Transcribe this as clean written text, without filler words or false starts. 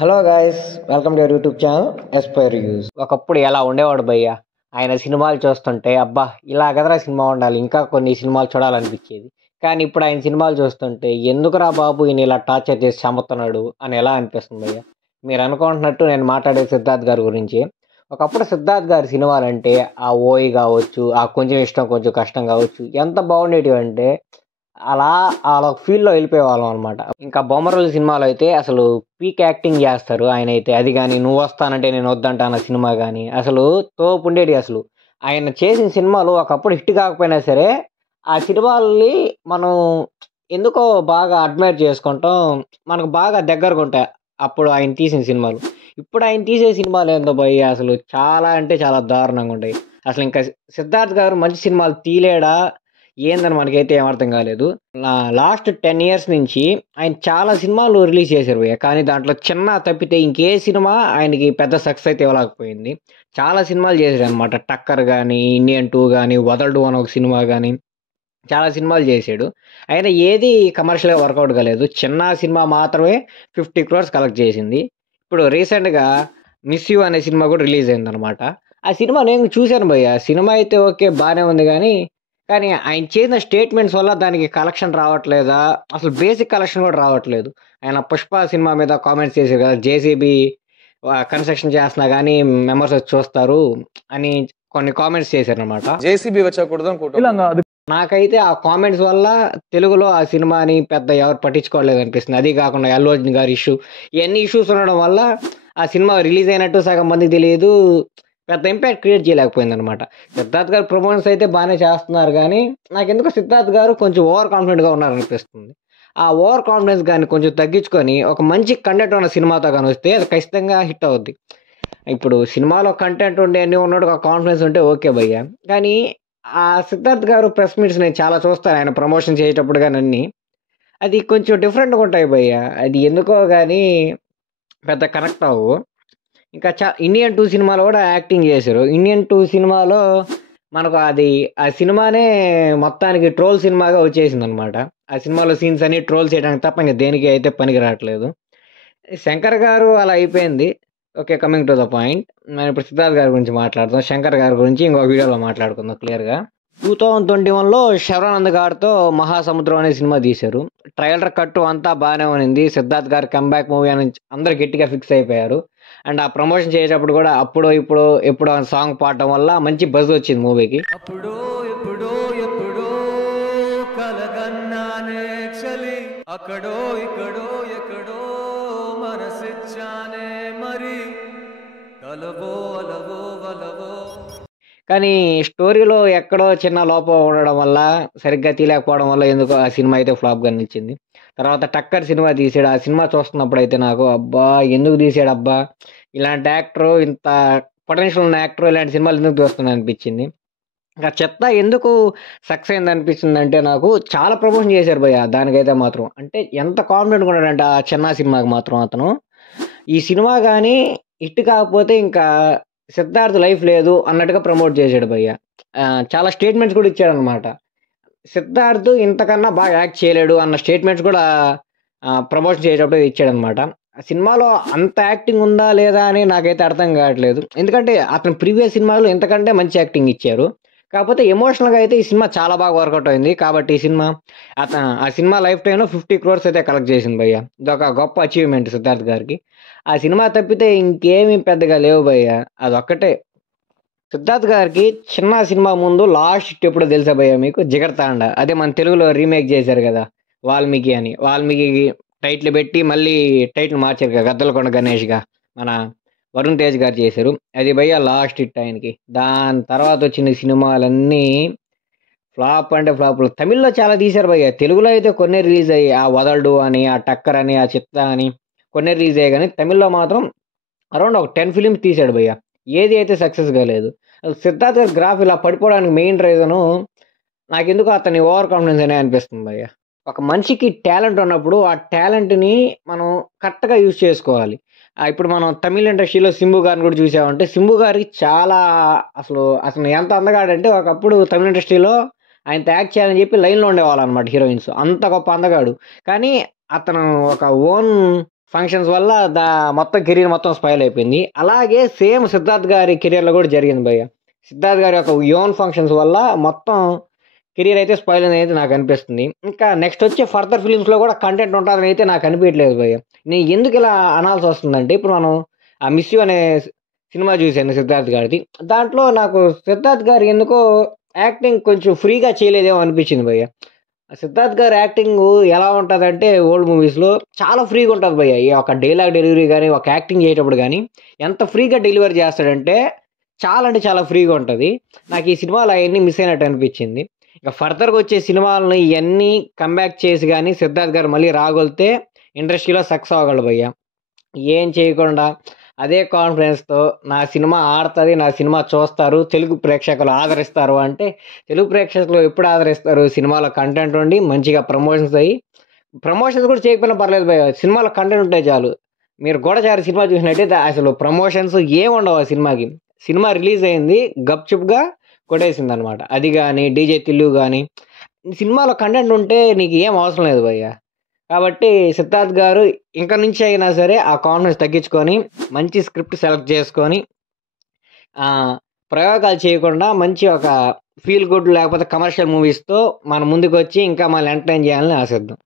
Hello guys, welcome to your YouTube channel Aspire reviews. ఒకప్పుడు ఎలా ఉండేవాడు భయ్య, ఆయన సినిమాలు చూస్తుంటే అబ్బా ఇలా కదరా సినిమా ఉండాలి, ఇంకా కొన్ని సినిమాలు చూడాలనిపించేది. కానీ ఇప్పుడు ఆయన సినిమాలు చూస్తుంటే ఎందుకురా బాబు ఈయన ఇలా టార్చర్ చేసి చంపుతున్నాడు అని ఎలా అనిపిస్తుంది భయ్య. మీరు అనుకుంటున్నట్టు నేను మాట్లాడే సిద్ధార్థ్ గారి గురించి. ఒకప్పుడు సిద్ధార్థ్ గారి సినిమాలంటే ఆ ఓయి కావచ్చు, ఆ కొంచెం ఇష్టం కొంచెం కష్టం కావచ్చు, ఎంత బాగుండేటివి అంటే అలా అలా ఫీల్డ్లో వెళ్ళిపోయేవాళ్ళం అనమాట. ఇంకా బొమ్మరుల సినిమాలో అయితే అసలు పీక్ యాక్టింగ్ చేస్తారు ఆయన అయితే. అది కానీ నువ్వు వస్తానంటే నేను వద్దంటా అన్న సినిమా కానీ అసలు తోపు ఉండేటి. అసలు ఆయన చేసిన సినిమాలు ఒకప్పుడు హిట్ కాకపోయినా సరే ఆ సినిమాల్ని మనం ఎందుకో బాగా అడ్మైర్ చేసుకుంటాం, మనకు బాగా దగ్గరగా ఉంటాయి అప్పుడు ఆయన తీసిన సినిమాలు. ఇప్పుడు ఆయన తీసే సినిమాలు ఏందో పోయి అసలు చాలా అంటే చాలా దారుణంగా ఉంటాయి. అసలు ఇంకా సిద్ధార్థ్ గారు మంచి సినిమాలు తీలేడా ఏందని మనకైతే ఏమర్థం కాలేదు. లాస్ట్ 10 years నుంచి ఆయన చాలా సినిమాలు రిలీజ్ చేశారు భయ్య, కానీ దాంట్లో చిన్న తప్పితే ఇంకే సినిమా ఆయనకి పెద్ద సక్సెస్ అయితే ఇవ్వలేకపోయింది. చాలా సినిమాలు చేశాడు అనమాట. టక్కర్ కానీ, ఇండియన్ 2 కానీ, వదల్డు అని ఒక సినిమా కానీ చాలా సినిమాలు చేశాడు. అయినా ఏది కమర్షియల్గా వర్కౌట్ కాలేదు. చిన్న సినిమా మాత్రమే 50 crores కలెక్ట్ చేసింది. ఇప్పుడు రీసెంట్గా మిస్ యూ అనే సినిమా కూడా రిలీజ్ అయిందనమాట. ఆ సినిమా నేను చూశాను భయ్య. సినిమా అయితే ఓకే బాగానే ఉంది, కానీ కానీ ఆయన చేసిన స్టేట్మెంట్స్ వల్ల దానికి కలెక్షన్ రావట్లేదా, అసలు బేసిక్ కలెక్షన్ కూడా రావట్లేదు. ఆయన పుష్ప సినిమా మీద కామెంట్స్ చేశారు కదా, జేసీబీ కన్స్ట్రక్షన్ చేస్తున్నా కానీ మెంబర్స్ వచ్చి చూస్తారు అని కొన్ని కామెంట్స్ చేశారు అనమాట. జేసీబీ వచ్చకూడదు అనుకుంటున్నాను. నాకైతే ఆ కామెంట్స్ వల్ల తెలుగులో ఆ సినిమాని పెద్ద ఎవరు పట్టించుకోవట్లేదు అనిపిస్తుంది. అది కాకుండా అల్లు అర్జున్ గారి ఇష్యూ, ఇవన్నీ ఇష్యూస్ ఉండడం వల్ల ఆ సినిమా రిలీజ్ అయినట్టు సగం మందికి తెలియదు, పెద్ద ఇంపాక్ట్ క్రియేట్ చేయలేకపోయింది అనమాట. సిద్ధార్థ్ గారు ప్రమోషన్స్ అయితే బాగానే చేస్తున్నారు, కానీ నాకెందుకో సిద్ధార్థ్ గారు కొంచెం ఓవర్ కాన్ఫిడెంట్గా ఉన్నారనిపిస్తుంది. ఆ ఓవర్ కాన్ఫిడెన్స్ కానీ కొంచెం తగ్గించుకొని ఒక మంచి కంటెంట్ ఉన్న సినిమాతో కానీ వస్తే అది ఖచ్చితంగా హిట్ అవుద్ది. ఇప్పుడు సినిమాలో కంటెంట్ ఉండే అన్నీ ఉన్నాడు, ఒక కాన్ఫిడెన్స్ ఉంటే ఓకే భయ్య. కానీ ఆ సిద్ధార్థ్ గారు ప్రెస్ మీట్స్ నేను చాలా చూస్తాను ఆయన ప్రమోషన్ చేసేటప్పుడు కానీ అన్నీ, అది కొంచెం డిఫరెంట్గా ఉంటాయి భయ్య. అది ఎందుకో కానీ పెద్ద కనెక్ట్ అవ్వు. ఇంకా ఇండియన్ 2 సినిమాలో కూడా యాక్టింగ్ చేశారు. ఇండియన్ 2 సినిమాలో మనకు అది ఆ సినిమానే మొత్తానికి ట్రోల్ సినిమాగా వచ్చేసింది అనమాట. ఆ సినిమాలో సీన్స్ అన్ని ట్రోల్ చేయడానికి తప్ప ఇంకా దేనికి అయితే పనికి రావట్లేదు. శంకర్ గారు అలా అయిపోయింది. Okay, coming to the point. నేను ఇప్పుడు సిద్ధార్థ్ గారి గురించి మాట్లాడతాం. శంకర్ గారి గురించి ఇంకో వీడియోలో మాట్లాడుకుందాం క్లియర్గా. 2021లో శర్వానంద్ గారితో మహాసముద్రం అనే సినిమా తీశారు. ట్రైలర్ కట్టు అంతా బాగానే ఉంది. సిద్ధార్థ్ గారి కంబ్యాక్ మూవీ అని అందరు గట్టిగా ఫిక్స్ అయిపోయారు. అండ్ ఆ ప్రమోషన్ చేసేటప్పుడు కూడా అప్పుడు ఇప్పుడు ఎప్పుడు సాంగ్ పాడటం వల్ల మంచి బజ్ వచ్చింది మూవీకి. అప్పుడో ఎప్పుడో ఎప్పుడో కలగన్నానే చలి, అక్కడో ఇక్కడో ఎక్కడో మనసిచ్చానే మరి, కలవో అలవో వలవో. కానీ స్టోరీలో ఎక్కడో చిన్న లోపం ఉండడం వల్ల, సరిగ్గా తీయలేకపోవడం వల్ల ఎందుకో ఆ సినిమా అయితే ఫ్లాప్గా నిలిచింది. తర్వాత టక్కర్ సినిమా తీసాడు. ఆ సినిమా చూస్తున్నప్పుడు అయితే నాకు అబ్బా ఎందుకు తీసాడు అబ్బా, ఇలాంటి యాక్టర్, ఇంత పొటెన్షియల్ ఉన్న యాక్టర్ ఇలాంటి సినిమాలు ఎందుకు చూస్తున్నా అనిపించింది. ఇంకా చెత్త ఎందుకు సక్సెస్ అయింది అనిపించింది అంటే, నాకు చాలా ప్రమోషన్ చేశారు భయ్య దానికైతే మాత్రం. అంటే ఎంత కాన్ఫిడెంట్గా ఉన్నాడంటే ఆ చిన్న సినిమాకి మాత్రం అతను. ఈ సినిమా కానీ హిట్ కాకపోతే ఇంకా సిద్ధార్థ్ లైఫ్ లేదు అన్నట్టుగా ప్రమోట్ చేశాడు భయ్య. చాలా స్టేట్మెంట్స్ కూడా ఇచ్చాడు అనమాట. సిద్ధార్థ్ ఇంతకన్నా బాగా యాక్ట్ చేయలేడు అన్న స్టేట్మెంట్స్ కూడా ప్రమోషన్ చేసేటప్పుడు ఇచ్చాడనమాట. ఆ సినిమాలో అంత యాక్టింగ్ ఉందా లేదా అని నాకైతే అర్థం కావట్లేదు. ఎందుకంటే అతను ప్రీవియస్ సినిమాలో ఇంతకంటే మంచి యాక్టింగ్ ఇచ్చారు. కాకపోతే ఎమోషనల్గా అయితే ఈ సినిమా చాలా బాగా వర్కౌట్ అయింది. కాబట్టి ఈ సినిమా ఆ సినిమా లైఫ్ టైంలో 50 crores అయితే కలెక్ట్ చేసింది భయ్య. ఇదొక గొప్ప అచీవ్మెంట్ సిద్ధార్థ్ గారికి. ఆ సినిమా తప్పితే ఇంకేమీ పెద్దగా లేవు భయ్య, అదొక్కటే. సిద్ధార్థ్ గారికి చిన్న సినిమా ముందు లాస్ట్ ఎప్పుడో తెలుసా భయ్య మీకు? జిగర్తాండ. అదే మన తెలుగులో రీమేక్ చేశారు కదా వాల్మీకి అని. వాల్మీకి టైటిల్ పెట్టి మళ్ళీ టైటిల్ మార్చారు కదా, గద్దలకొండ గణేష్గా మన వరుణ్ తేజ్ గారు చేశారు. అది భయ్య లాస్ట్ హిట్ ఆయనకి. దాని తర్వాత వచ్చిన సినిమాలన్నీ ఫ్లాప్ అంటే ఫ్లాప్లు. తమిళ్లో చాలా తీశారు భయ్య, తెలుగులో అయితే కొన్ని రిలీజ్ అయ్యాయి. ఆ వదల్డు అని, ఆ టక్కర్ అని, ఆ చిత్త అని కొన్ని రిలీజ్ అయ్యాయి. కానీ తమిళ్లో మాత్రం అరౌండ్ ఒక 10 films తీశాడు భయ్య, ఏది అయితే సక్సెస్ కాలేదు. సిద్ధార్థ్ గారి గ్రాఫ్ ఇలా పడిపోవడానికి మెయిన్ రీజను నాకెందుకు అతని ఓవర్ కాన్ఫిడెన్స్ అనే అనిపిస్తుంది భయ్య. ఒక మనిషికి టాలెంట్ ఉన్నప్పుడు ఆ టాలెంట్ని మనం కరెక్ట్గా యూజ్ చేసుకోవాలి. ఇప్పుడు మనం తమిళ ఇండస్ట్రీలో సింబు గారిని కూడా చూసామంటే, సింబు గారికి చాలా అసలు ఎంత అందగాడంటే, ఒకప్పుడు తమిళ ఇండస్ట్రీలో ఆయన యాక్ట్ చేయాలని చెప్పి లైన్లో ఉండేవాళ్ళు అనమాట హీరోయిన్స్. అంత గొప్ప అందగాడు. కానీ అతను ఒక ఓన్ ఫంక్షన్స్ వల్ల మొత్తం కెరీర్ మొత్తం స్పాయిల్ అయిపోయింది. అలాగే సేమ్ సిద్ధార్థ్ గారి కెరీర్లో కూడా జరిగింది భయ్య. సిద్ధార్థ్ గారి యొక్క యోన్ ఫంక్షన్స్ వల్ల మొత్తం కెరీర్ అయితే స్పాయిల్ అనేది నాకు అనిపిస్తుంది. ఇంకా నెక్స్ట్ వచ్చే ఫర్దర్ ఫిలిమ్స్లో కూడా కంటెంట్ ఉంటుందని అయితే నాకు అనిపించలేదు భయ్య. నేను ఎందుకు ఇలా అనాల్సి వస్తుందంటే, ఇప్పుడు మనం ఆ మిస్ యూ అనే సినిమా చూశాను సిద్ధార్థ్ గారిది. దాంట్లో నాకు సిద్ధార్థ్ గారు ఎందుకో యాక్టింగ్ కొంచెం ఫ్రీగా చేయలేదేమో అనిపించింది భయ్య. సిద్ధార్థ్ గారి యాక్టింగ్ ఎలా ఉంటుందంటే ఓల్డ్ మూవీస్లో చాలా ఫ్రీగా ఉంటుంది భయ్య. ఈ ఒక డైలాగ్ డెలివరీ కానీ, ఒక యాక్టింగ్ చేసేటప్పుడు కానీ ఎంత ఫ్రీగా డెలివరీ చేస్తాడంటే చాలా అంటే చాలా ఫ్రీగా ఉంటుంది. నాకు ఈ సినిమాలో అవన్నీ మిస్ అయినట్టు అనిపించింది. ఇక ఫర్దర్గా వచ్చే సినిమాలని ఇవన్నీ కంబ్యాక్ చేసి కానీ సిద్ధార్థ్ గారు మళ్ళీ రాగొలితే ఇండస్ట్రీలో సక్సెస్ అవ్వగలడు భయ్య. ఏం చేయకుండా అదే కాన్ఫిడెన్స్తో నా సినిమా ఆడుతుంది, నా సినిమా చూస్తారు, తెలుగు ప్రేక్షకులు ఆదరిస్తారు అంటే, తెలుగు ప్రేక్షకులు ఎప్పుడు ఆదరిస్తారు? సినిమాలో కంటెంట్ ఉండి మంచిగా ప్రమోషన్స్ అయ్యి, ప్రమోషన్స్ కూడా చేయకపోయినా పర్లేదు భయ్య, సినిమాలో కంటెంట్ ఉంటే చాలు. మీరు గూఢచారి సినిమా చూసినట్టయితే అసలు ప్రమోషన్స్ ఏముండవు ఆ సినిమాకి. సినిమా రిలీజ్ అయింది, గప్చుప్గా కొట్టేసింది అనమాట. అది కానీ డీజే తిల్లు కానీ సినిమాలో కంటెంట్ ఉంటే నీకు ఏం అవసరం లేదు భయ్య. కాబట్టి సిద్ధార్థ్ గారు ఇంక నుంచి అయినా సరే ఆ కాన్ఫిడెన్స్ తగ్గించుకొని మంచి స్క్రిప్ట్ సెలెక్ట్ చేసుకొని ప్రయోగాలు చేయకుండా మంచి ఒక ఫీల్ గుడ్ లేకపోతే కమర్షియల్ మూవీస్తో మన ముందుకు వచ్చి ఇంకా మళ్ళీ ఎంటర్టైన్ చేయాలని ఆశిద్దాం.